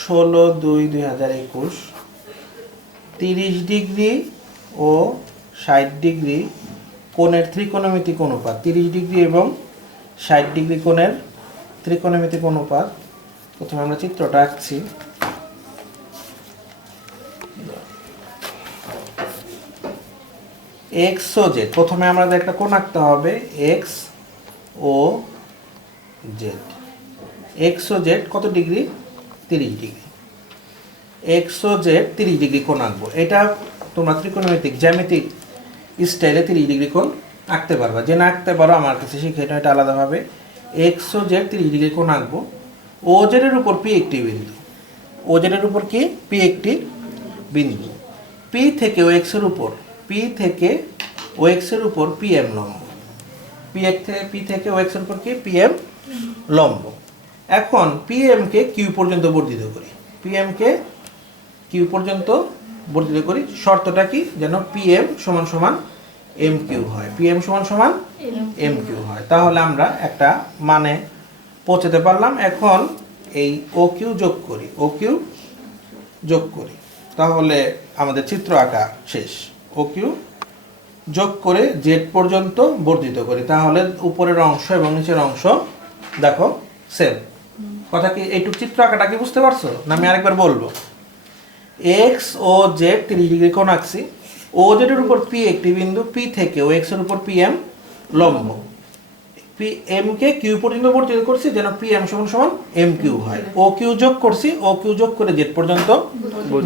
16/2/2021 30 degree ও 60 degree কোণের ত্রিকোণমিতিক অনুপাত, 30 ডিগ্রি এবং 60 ডিগ্রি কোণের ত্রিকোণমিতিক অনুপাত। প্রথমে আমরা চিত্রটা আঁকছি। এক্স ও জেড, প্রথমে আমাদের একটা কোণ আঁকতে হবে, এক্স ও জেড। এক্স ও জেড কত ডিগ্রি? 30 ডিগ্রি। এক্স ও জেড 30 ডিগ্রি কোণ আঁকবো। এটা তোমরা ত্রিকোণমিতিক জ্যামিতিক স্টাইলে 30 ডিগ্রি কোণ আঁকতে পারবা, যে না আঁকতে পারো আমার কাছে শিখে এটা আলাদাভাবে। এক্স ও জেড 30 ডিগ্রি কোণ আঁকবো। ও জেডের উপর পি একটি বিন্দু, ও জেডের উপর কি? পি একটি বিন্দু। পি থেকে ও এক্সের উপর, পি থেকে ও এক্সের উপর পি এম লম্ব, পি থেকে ও এক্সের উপর কি? পি এম লম্ব। এখন পি এম কে কিউ পর্যন্ত বর্ধিত করি, পি এম কে কিউ পর্যন্ত বর্ধিত করি। শর্তটা কি? যেন পি এম সমান সমান এম কিউ হয়, পি এম সমান সমান এম কিউ হয়। তাহলে আমরা একটা মানে পৌঁছাতে পারলাম। এখন এই ও কিউ যোগ করি, ও কিউ যোগ করি, তাহলে আমাদের চিত্র আঁকা শেষ। ও কিউ যোগ করে জেড পর্যন্ত বর্ধিত করি, তাহলে উপরের অংশ এবং নিচের অংশ দেখো সেম। কথা কি এইটুক চিত্র আঁকাটা কি বুঝতে পারছো না? আমি আরেকবার বলবো। এক্স ও জেড 30 ডিগ্রি কোণ আঁকছি। ও জেডের উপর পি একটি বিন্দু, পি থেকে ও এক্স এর উপর পি এম লম্ব, পি এম কে কিউ পর্যন্ত বর্ধিত করছি যেন পি এম সমান সমান এম কিউ হয়। ও কিউ যোগ করছি, ও কিউ যোগ করে জেড পর্যন্ত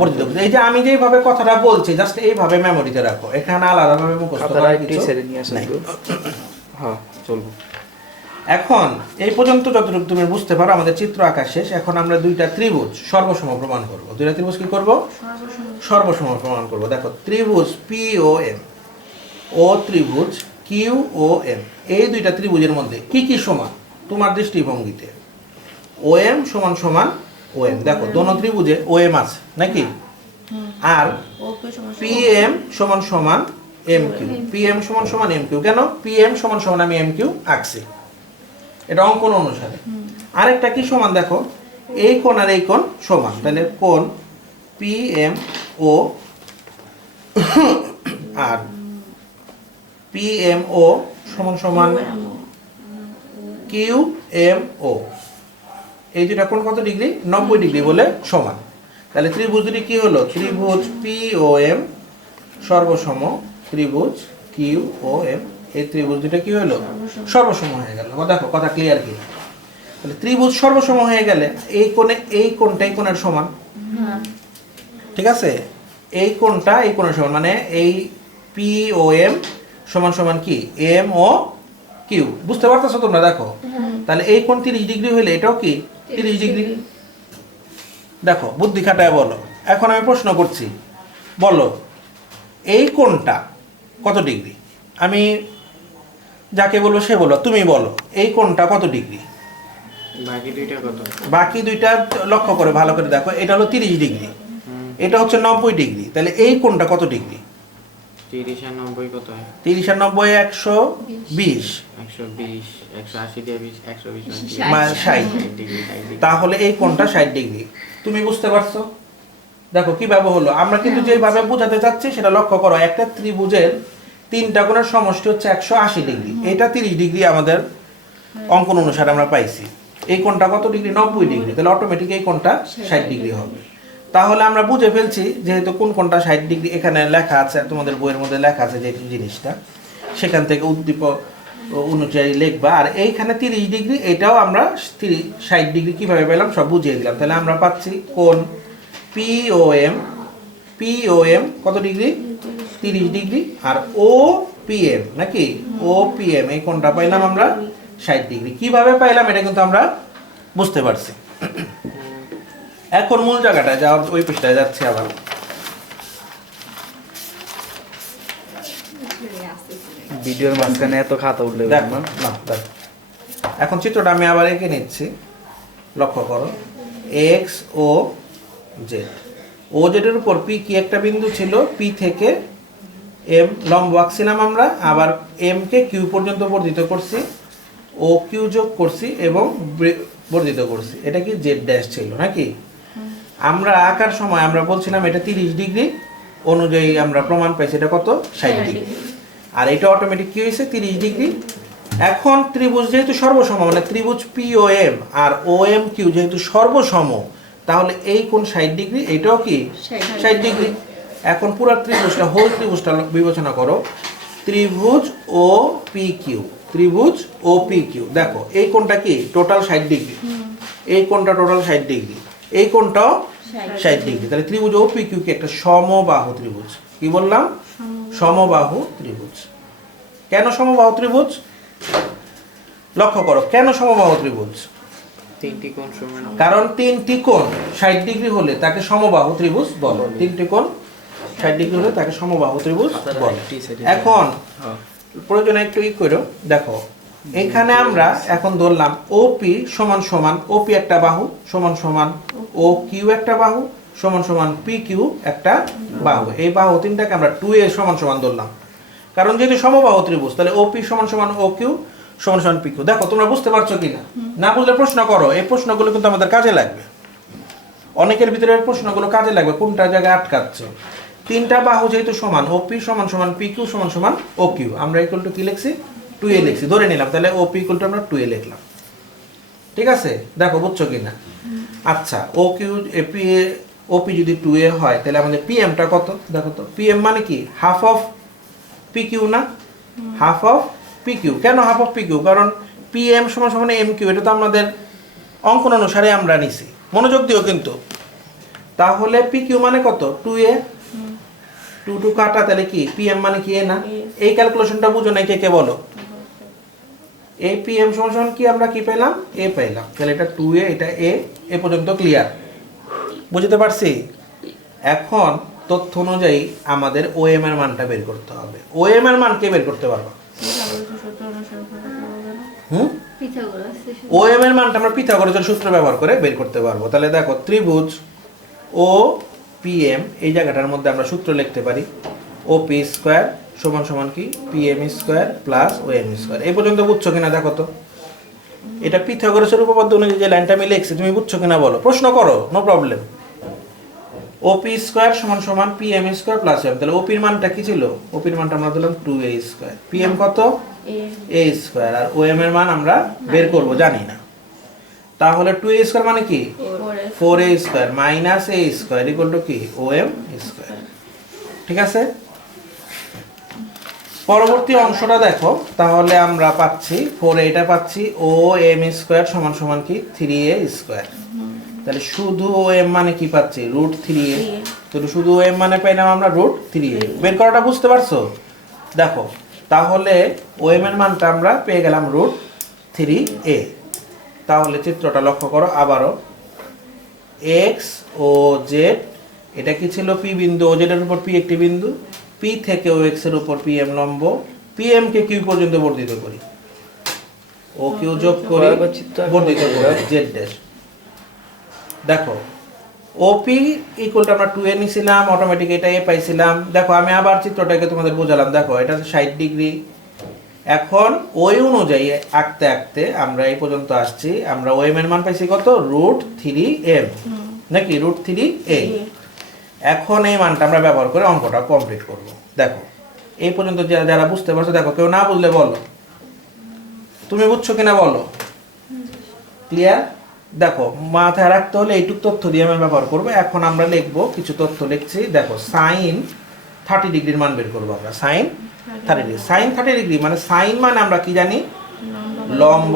বর্ধিত করছি। এই যে আমি যেভাবে কথাটা বলছি জাস্ট এইভাবে মেমোরিতে রাখো, এখানে আলাদাভাবে মুখস্থ করার কিছু নাই। হ্যাঁ, চলবো। এখন এই পর্যন্ত যতটুকু তুমি বুঝতে পারো আমাদের চিত্র আঁকা শেষ। এখন আমরা দুইটা ত্রিভুজ সর্বসম প্রমাণ করব। দুইটা ত্রিভুজ কি করব? সর্বসম প্রমাণ করব। দেখো ত্রিভুজ পি ও এম ও ত্রিভুজ কিউ ও এম, এই দুইটা ত্রিভুজের মধ্যে কি কি সমান তোমার দৃষ্টিভঙ্গিতে? ও এম সমান সমান ও এম। দেখো দোনো ত্রিভুজে ও এম আছে নাকি? আর পি এম সমান সমান এম কিউ, পি এম সমান সমান এম কিউ। কেন? পি এম সমান সমান আমি এম কিউ আঁকছি, এটা অঙ্কন অনুসারে। আরেকটা কি সমান? দেখো এই কোণ আর এই কোণ সমান, তাহলে কোণ পি এম ও আর পি এম ও সমান সমান কিউ এম ও, এই দুটা কোণ কত ডিগ্রি? 90 ডিগ্রি বলে সমান। তাহলে ত্রিভুজ দুটি কি হলো? ত্রিভুজ পি ও এম সর্বসম ত্রিভুজ কিউ ও এম, এই ত্রিভুজ দুটো কি হলো? সর্বসম হয়ে গেল। দেখো কথা ক্লিয়ার কি? তাহলে ত্রিভুজ সর্বসম হয়ে গেলে এই কোণে এই কোণটা এই কোণের সমান, ঠিক আছে? এই কোণটা এই কোণের সমান, মানে এই পি ও এম সমান সমান কি? M O Q. বুঝতে পারতেছো তোমরা? দেখো তাহলে এই কোণ 30 ডিগ্রি হইলে এটাও কি 30 ডিগ্রি। দেখো বুদ্ধি খাটায় বলো। এখন আমি প্রশ্ন করছি, বলো এই কোণটা কত ডিগ্রি? আমি যাকে বলবো সে বলো, তুমি বলো এই কোণটা কত ডিগ্রি? বাকি দুইটা কত? বাকি দুইটা লক্ষ্য করে ভালো করে দেখো, এটা হলো 30 ডিগ্রি, এটা হচ্ছে 90 ডিগ্রি। তাহলে এই কোণটা কত ডিগ্রি? 30 আর 90 কত হয়? 30 আর 90 120, 120 180 দিয়ে 20 120 60 ডিগ্রি। তাহলে এই কোণটা 60 ডিগ্রি। তুমি বুঝতে পারছো? দেখো কিভাবে হলো। আমরা কিন্তু যেভাবে বোঝাতে চাচ্ছি সেটা লক্ষ্য করো। একটা ত্রিভুজের তিনটা কোণের সমষ্টি হচ্ছে 180 ডিগ্রি, এটা 30 ডিগ্রি আমাদের অঙ্কন অনুসারে আমরা পাইছি। এই কোণটা কত ডিগ্রি? 90 ডিগ্রি। তাহলে অটোমেটিক এই কোণটা 60 ডিগ্রি হবে। তাহলে আমরা বুঝে ফেলছি যেহেতু কোন কোণটা 60 ডিগ্রি এখানে লেখা আছে, তোমাদের বইয়ের মধ্যে লেখা আছে যে জিনিসটা, সেখান থেকে উদ্দীপক অনুযায়ী লিখবা। আর এইখানে 30 ডিগ্রি, এটাও আমরা 60 ডিগ্রি কিভাবে পেলাম সব বুঝিয়ে দিলাম। তাহলে আমরা পাচ্ছি কোণ পি ও এম কত ডিগ্রি? 30 ডিগ্রি। আর ও পি এম নাকি? ও পি এম এই কোণটা পাইলাম আমরা 60 ডিগ্রি। কিভাবে পাইলাম এটা কিন্তু আমরা বুঝতে পারছি। এখন মূল জায়গাটায় যাওয়ার, ওই পৃষ্ঠায় যাচ্ছে আবার। ভিডিওর মাঝখানে এত খাতা উঠলে দেখো না, দেখো এখন চিত্রটা আমি আবার এঁকে নিচ্ছি। লক্ষ্য করো এক্স ও জেড, ও জেডের উপর পি কি একটা বিন্দু ছিল, পি থেকে এম লম্ব আঁকছিলাম আমরা, আবার এম কে কিউ পর্যন্ত বর্ধিত করছি, ও কিউ যোগ করছি এবং বর্ধিত করছি। এটা কি জেড ড্যাশ ছিল নাকি? আমরা আঁকার সময় আমরা বলছিলাম এটা 30 ডিগ্রি অনুযায়ী আমরা প্রমাণ পাইছি এটা কত 60 ডিগ্রি, আর এটা অটোমেটিক কি হয়েছে 30 ডিগ্রি। এখন ত্রিভুজ যেহেতু সর্বসম মানে ত্রিভুজ পিওএম আর ওএম কিউ যেহেতু সর্বসম, তাহলে এই কোণ 60 ডিগ্রি, এটাও কি 60 ডিগ্রি। এখন পুরো ত্রিভুজটা হোল ত্রিভুজটা বিবেচনা করো, ত্রিভুজ ও পি কিউ, ত্রিভুজ ও পি কিউ, দেখো এই কোণটা কি টোটাল 60 ডিগ্রি, এই কোণটা টোটাল 60 ডিগ্রি, এই কোণটাও 60 ডিগ্রি, তাহলে ত্রিভুজ ও পি কিউ কি একটা সমবাহু ত্রিভুজ। কি বললাম? সমবাহু ত্রিভুজ। কেন সমবাহু ত্রিভুজ? লক্ষ্য করো, কেন সমবাহু ত্রিভুজ? তিনটি কোণ সমান। কারণ তিনটি কোণ 60 ডিগ্রি হলে তাকে সমবাহু ত্রিভুজ বলে। তিনটি কোণ 60 ডিগ্রি হলে তাকে সমবাহু ত্রিভুজ বলে। এখন প্রয়োজনে একটু করো, দেখো এখানে আমরা এখন ধরলাম ওপি সমান সমান, ওপি একটা বাহু সমান সমান ও কিউ একটা বাহু সমান সমান পি কিউ একটা বাহু। এই বাহু তিনটাকে আমরা 2a সমান সমান ধরলাম, কারণ যেহেতু সমবাহু ত্রিভুজ তাহলে ওপি সমান সমান ও কিউ সমান সমান পি কিউ। দেখো তোমরা বুঝতে পারছো কিনা, না বুঝলে প্রশ্ন করো, এই প্রশ্নগুলো কিন্তু আমাদের কাজে লাগবে। অনেকের ভিতরে এই প্রশ্নগুলো কাজে লাগবে, কোনটা জায়গায় আটকাচ্ছে। তিনটা বাহু যেহেতু সমান, ওপি সমান সমান পি কিউ সমান সমান ও কিউ, আমরা ইকুয়াল টু কি লিখছি 2a লিখছি, ধরে নিলাম, তাহলে ওপি ইকুয়াল টু আমরা 2a লিখলাম। ঠিক আছে, দেখো বুঝছো কিনা। আচ্ছা ও কিউ এপি ওপি যদি 2a হয় তাহলে আমাদের পিএমটা কত দেখো তো, পিএম মানে কি হাফ অফ পি কিউ না, হাফ অফ পি কিউ। কেন হাফ অফ পি কিউ? কারণ পিএম সমান সমান এম কিউ, এটা তো আমাদের অঙ্কন অনুসারে আমরা নিছি, মনোযোগ দিও কিন্তু। তাহলে পি কিউ মানে কত 2a, 2 কাটা, তাহলে কি পিএম মানে কি এ না। এই ক্যালকুলেশনটা বুঝো না, কে কে বলো। এই পিএম সমান সমান কি আমরা কি পেলাম এ পেলাম, তাহলে এটা 2a এটা এ পর্যন্ত ক্লিয়ার, বুঝতে পারছি। এখন তথ্য অনুযায়ী আমাদের ওএম এর মানটা বের করতে হবে। ওএম এর মান কে বের করতে পারবো? ওএম এর মানটা আমরা পিথাগোরাসের সূত্র ব্যবহার করে বের করতে পারবো। তাহলে দেখো ত্রিভুজ ও পিএম, এই জায়গাটার মধ্যে আমরা সূত্র লিখতে পারি ও পি স্কয়ার সমান সমান কি PM square plus OM square. এই পর্যন্ত বুঝছো কিনা দেখো তো। এটা পিথাগোরাসের উপপাদ্য অনুযায়ী যে লাইনটা আমি লিখছি তুমি বুঝছো কিনা বলো, প্রশ্ন করো, নো প্রবলেম। ওপি স্কয়ার সমান সমান পিএম স্কয়ার প্লাস এম, তাহলে ওপির মানটা কি ছিল? ওপির মানটা আমরা দিলাম 2a স্কয়ার, পিএম কত a স্কয়ার, আর ওএম এর মান আমরা বের করব জানি না। তাহলে 2a স্কয়ার মানে কি 4a square minus a square equal to কি ওএম স্কয়ার। ঠিক আছে, পরবর্তী অংশটা দেখো, তাহলে আমরা পাচ্ছি 4a এটা পাচ্ছি ও এম স্কয়ার সমান সমান কি 3a স্কয়ার। তাহলে শুধু ও এম মানে কি পাচ্ছি √3a, তাহলে শুধু ও এম মানে পাইলাম আমরা √3a। বের করাটা বুঝতে পারছো? দেখো তাহলে ও এম এর মানটা আমরা পেয়ে গেলাম √3a। তাহলে চিত্রটা লক্ষ্য করো আবারও, এক্স ও জেড, এটা কি ছিল পি বিন্দু, ও জেড এর উপর পি একটি বিন্দু, পি থেকে ও এক্স এর উপর পি এম লম্ব, পি এম কে কিউ পর্যন্ত বর্ধিত করি, ও কিউ যোগ করি বর্ধিত করি জেড ড্যাশ। দেখো ওপি ইকুয়ালটা আমরা 2a নিছিলাম, অটোমেটিক এটা এ পাইছিলাম। দেখো আমি আবার চিত্রটাকে তোমাদের বোঝালাম, দেখো এটা 60 ডিগ্রি। এখন ওই অনুযায়ী আঁকতে আঁকতে আমরা এই পর্যন্ত আসছি, আমরা ওএম এর মান পাইছি কত √3m নাকি √3a। এখন এই মানটা আমরা ব্যবহার করে অঙ্কটা কমপ্লিট করব। দেখো এই পর্যন্ত যারা বুঝতে পারছো দেখো, কেউ না বুঝলে বলো, তুমি বুঝছো কিনা বলো, ক্লিয়ার। দেখো মাথায় রাখতে হলে এইটুক তথ্য দিয়ে আমরা ব্যবহার করবো। এখন আমরা লিখবো কিছু তথ্য লিখছি, দেখো সাইন 30 ডিগ্রির মান বের করবো আমরা, সাইন 30 ডিগ্রি। সাইন 30 ডিগ্রি মানে সাইন মানে আমরা কি জানি লম্ব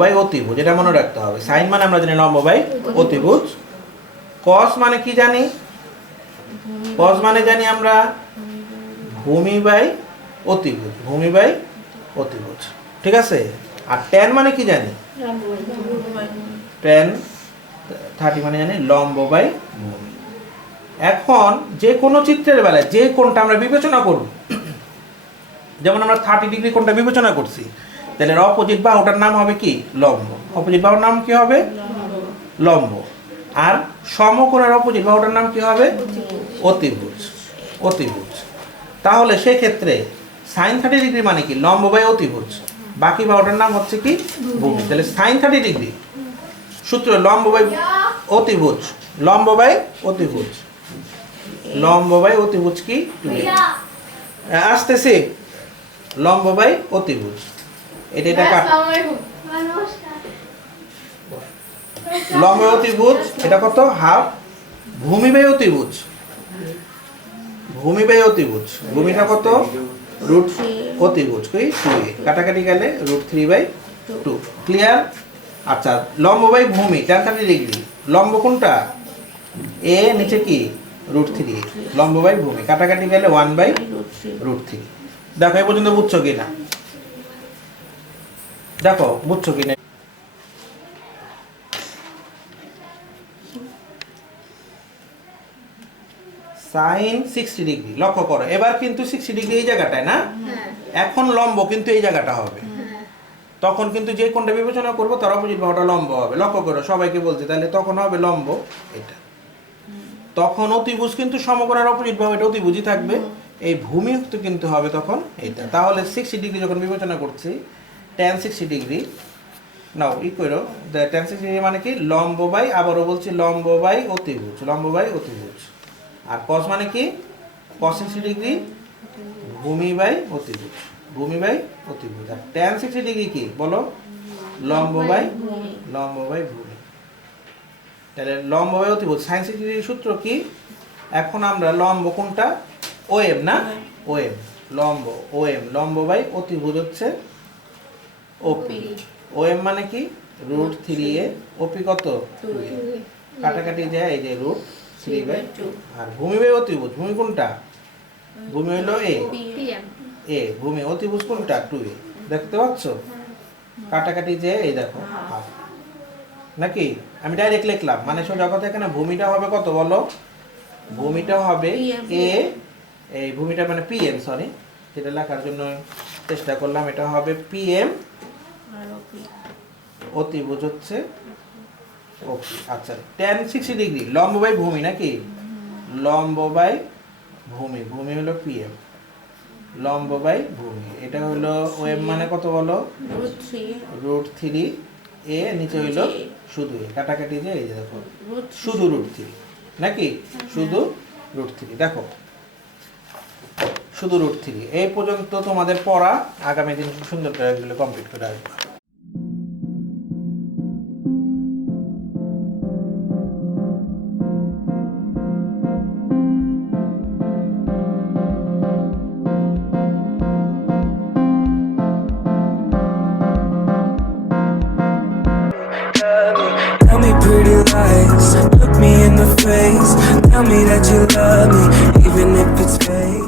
বাই অতিভুজ, এটা মনে রাখতে হবে। সাইন মানে আমরা জানি লম্ব বাই অতিভুজ। কস মানে কি জানি, কস মানে জানি আমরা ভূমি বাই অতিভুজ, ভূমি বাই অতিভুজ। ঠিক আছে, আর ট্যান মানে কি জানি ট্যান 30 মানে জানি লম্ব বাই ভূমি। এখন যে কোনো চিত্রের বেলায় যে কোণটা আমরা বিবেচনা করব, যেমন আমরা 30 ডিগ্রি কোণটা বিবেচনা করছি, তাহলে অপোজিট বাহুটার নাম হবে কি লম্ব, অপোজিট বাহুর নাম কি হবে লম্ব। আর সমকোণের অপোজিট বাহুটার নাম কি হবে অতিভুজ, অতিভুজ। তাহলে সেই ক্ষেত্রে সাইন 30 ডিগ্রি মানে কি লম্ব বাই অতিভুজ, বাকি বাহুটার নাম হচ্ছে কি ভূমি। তাহলে সাইন 30 ডিগ্রি সূত্র লম্ব বাই অতিভুজ, লম্ব বাই অতিভুজ, লম্ব বাই অতিভুজ কি 2a। আসতেছি, লম্ব বাই অতিভুজ, এটা কাট, লম্ব বাই অতিভুজ এটা কত হাফ, ভূমি বাই অতিভুজ, ভূমি বাই অতিভুজ, ভূমিটা কত রুট অতিভুজ কি 2a, কাটাকাটি গেলে √3/2। ক্লিয়ার? আচ্ছা, লম্ব বাই ভূমি tan 30 ডিগ্রি, লম্ব কোনটা এ, নিচে কি √3, লম্ব বাই ভূমি, কাটাকাটি গেলে 1/√3। দেখো এই পর্যন্ত বুঝছো কিনা, দেখো বুঝছো কিনা। সাইন 60 ডিগ্রি, লক্ষ্য করো এবার কিন্তু 60 ডিগ্রি এই জায়গাটায় না, এখন লম্ব কিন্তু এই জায়গাটা হবে, তখন কিন্তু যে কোণটা বিবেচনা করবো তার অপোজিট বাহুটা লম্ব হবে। লক্ষ্য করো, সবাইকে বলছি, তাহলে তখন হবে লম্ব এটা, তখন অতিভুজ কিন্তু সমকোণের অপোজিট বাহু এটা অতিভুজই থাকবে, এই ভূমিযুক্ত কিন্তু হবে তখন এটা। তাহলে 60 ডিগ্রি যখন বিবেচনা করছি, tan 60 ডিগ্রি নাও ই করো, tan 60 ডিগ্রি মানে কি লম্ব বাই, আবারও বলছি লম্ব বাই অতিভুজ, লম্ব বাই অতিভুজ। আর cos মানে কি cos 60 ডিগ্রি ভূমি বাই অতিভুজ, ভূমি বাই অতিভুজ। আর tan 60 ডিগ্রি কি বলো, লম্ব বাই ভূমি। তাহলে লম্ব বাই অতিভুজ, sin 60 ডিগ্রির সূত্র কি, এখন আমরা লম্ব কোনটা OM না, OM লম্ব, OM লম্ব বাই অতিভুজ হচ্ছে OP, OM মানে কি √3a, OP কত 2a, কাটাকাটি যায় এই যে √3/2। আর ভূমি বাই অতিভুজ, ভূমি কোনটা, ভূমি হলো a, ভূমি অতিভুজ কোনটা 2a, দেখতে পাচ্ছ, কাটাকাটি যে এই দেখো half। নাকি আমি ডাইরেক্ট লিখলাম, মানে সোজা কথা, এখানে ভূমিটা হবে কত বলো, ভূমিটা হবে a, এই ভূমিটা মানে PM, সরি যেটা লেখার জন্য চেষ্টা করলাম, এটা হবে PM, অতিভুজ হচ্ছে OP। আচ্ছা, tan 60 ডিগ্রি লম্ব বাই ভূমি নাকি, লম্ব বাই ভূমি, ভূমি হলো PM, লম্ব বাই ভূমি, এটা হলো OM মানে কত বলো √3a, নিচে হইলো শুধু a, কাটাকাটি যে এই যে দেখো শুধু √3 নাকি, শুধু √3, দেখো শুধু √3। এই পর্যন্ত তোমাদের পড়া, আগামী দিন সুন্দর করে এগুলো কমপ্লিট করে আসবে। Tell me pretty lies, look me in the face. Tell me that you love me, even if it's fake.